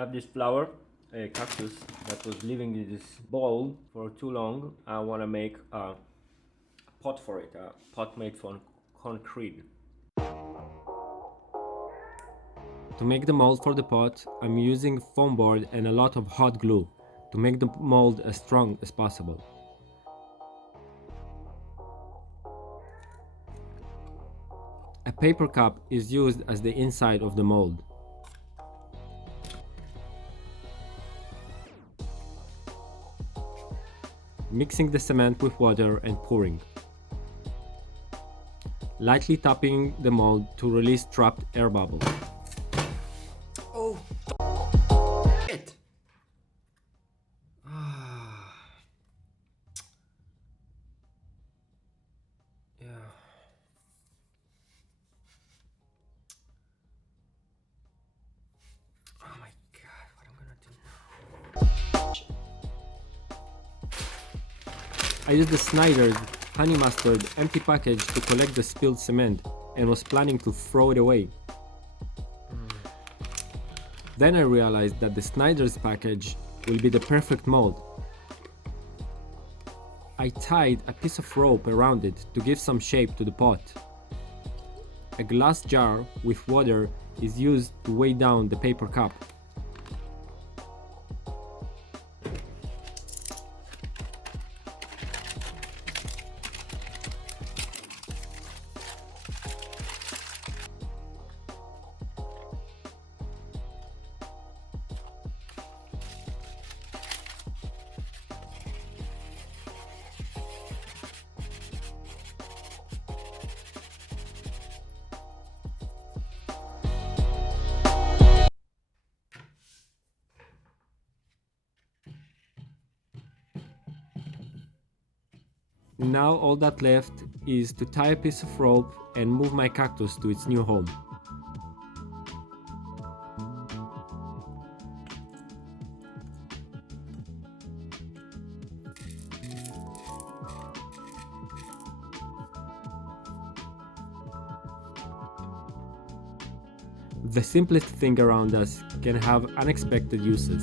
have this flower, a cactus that was living in this bowl for too long. I want to make a pot for it, a pot made from concrete. To make the mold for the pot, I'm using foam board and a lot of hot glue to make the mold as strong as possible. A paper cup is used as the inside of the mold. Mixing the cement with water and pouring. Lightly tapping the mold to release trapped air bubbles. Oh, shit! Yeah. Oh my god, what I'm gonna do now? I used the Snyders honey mustard empty package to collect the spilled cement and was planning to throw it away. Then I realized that the Snyders package will be the perfect mold. I tied a piece of rope around it to give some shape to the pot. A glass jar with water is used to weigh down the paper cup. Now all that left is to tie a piece of rope and move my cactus to its new home. The simplest thing around us can have unexpected uses.